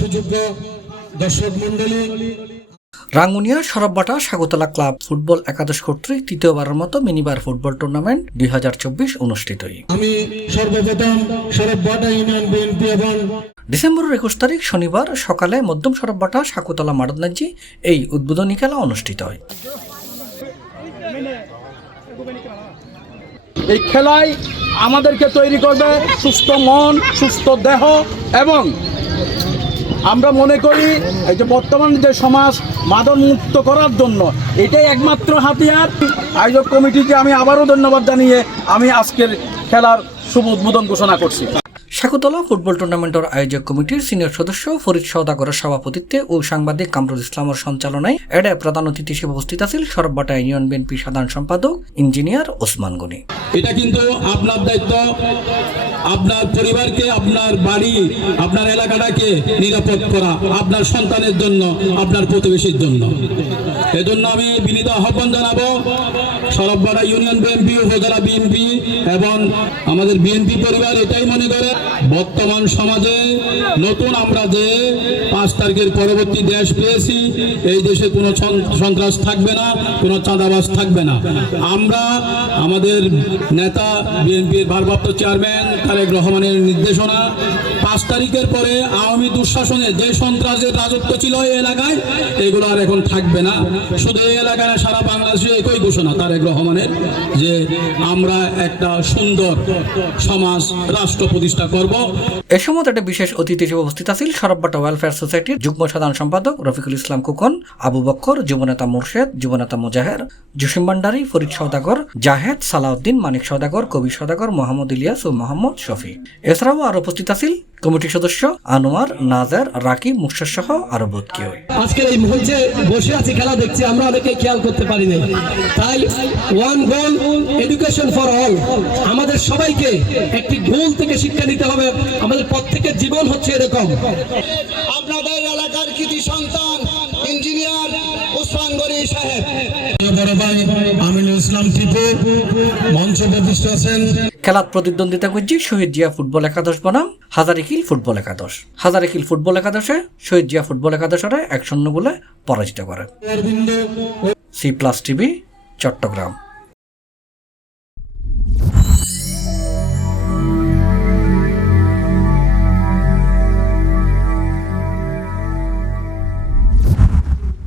সুযোগ্য দর্শক মণ্ডলী, রাঙ্গুনিয়া সরববাটা স্বাগতলা ক্লাব ফুটবল একাদশ কর্তৃক তৃতীয়বারের মতো মিনিবার ফুটবল টুর্নামেন্ট 2024 অনুষ্ঠিত। আমি সর্বপ্রথম সরববাটা ইউনিয়ন বিএনপি এবং ডিসেম্বরের 21 তারিখ শনিবার সকালে মধ্যম সরববাটা স্বাগতলা মাঠনাজি এই উদ্বোধনী খেলা অনুষ্ঠিত হয়। এই খেলায় আমাদেরকে তৈরি করবে সুস্থ মন, সুস্থ দেহ, এবং আমরা মনে করি এই যে বর্তমান যে সমাজ মাদক মুক্ত করার জন্য এটাই একমাত্র হাতিয়ার। আয়োজক কমিটিকে আমি আবারও ধন্যবাদ জানিয়ে আমি আজকের খেলার শুভ উদ্বোধন ঘোষণা করছি। স্বাগতলা ফুটবল টুর্নামেন্টের আয়োজক কমিটির সিনিয়র সদস্য ফরিদ সওদাগরের সভাপতিত্বে ও সাংবাদিক কামরুল ইসলামের সঞ্চালনায় এডে প্রধান অতিথি হিসেবে উপস্থিত আছেন সরববাটা ইউনিয়ন বিএনপি সাধারণ সম্পাদক ইঞ্জিনিয়ার ওসমান গনি। এটা কিন্তু আপনার দায়িত্ব, আপনার পরিবারকে, আপনার বাড়ি, আপনার এলাকাটাকে নিরাপদ করা, আপনার সন্তানের জন্য, আপনার প্রতিবেশীর জন্য। এজন্য আমি বিনীত আহ্বান জানাবো সরববাটা ইউনিয়ন বিএনপি, উপজেলা বিএনপি এবং আমাদের বিএনপি পরিবার এটাই মনে করে বর্তমান সমাজে নতুন আমরা যে 5 তারিখের পরবর্তী দেশ পেয়েছি, এই দেশে কোনো সন্ত্রাস থাকবে না, কোনো চাঁদাবাজ থাকবে না। আমরা আমাদের নেতা বিএনপির ভারপ্রাপ্ত চেয়ারম্যান তারেক রহমানের নির্দেশনা 5 তারিখের পরে আওয়ামী দুঃশাসনে যে সন্ত্রাসের রাজত্ব ছিল এই এলাকায়, এগুলো আর এখন থাকবে না। শুধু এই এলাকায় সারা বাংলাদেশে একই ঘোষণা তারেক রহমানের যে আমরা একটা সুন্দর সমাজ রাষ্ট্র প্রতিষ্ঠা করব। এ সময় একটা বিশেষ অতিথি হিসেবে উপস্থিত আছেন সরববাটা ওয়েলফেয়ার সোসাইটির যুগ্ম সাধারণ সম্পাদক রফিকুল ইসলাম খোকন, আবু বক্কর, যুবনেতা মুর্শেদ, যুবনেতা মুজাহের, জসিম ভান্ডারী, ফরিদ সওদাগর, জাহেদ, সালাউদ্দিন, মানিক সওদাগর, কবির সওদাগর, মোহাম্মদ ইলিয়াস ও মোহাম্মদ শফি। এছাড়াও আরো উপস্থিত আছেন কমিটির সদস্য আনোয়ার, নাজার, রাকিব, মুর্শেদ সহ আরো বোধ কেউ। আজকের এই মঞ্চে বসে আছি, খেলা দেখছি, আমরা অনেকে খেয়াল করতে পারি নাই। তাই one goal education for all, আমাদের সবাইকে একটি গোল থেকে শিক্ষা নিতে হবে। আমাদের প্রত্যেকের জীবন হচ্ছে এরকম। আপনাদের এলাকার কৃতি সন্তান ইঞ্জিনিয়ার ওসমান গনি সাহেব, বড় ভাই আমিনুল ইসলাম টিপু মঞ্চ প্রতিষ্ঠা আছেন। খেলার প্রতিদ্বন্দ্বিতা করছি শহীদ জিয়া ফুটবল একাদশ বনাম হাজারিকিল ফুটবল একাদশ। হাজারিকিল ফুটবল একাদশে শহীদ জিয়া ফুটবল একাদশরে 1-0 গোলে পরাজিত করে। C+ TV, Chittagong.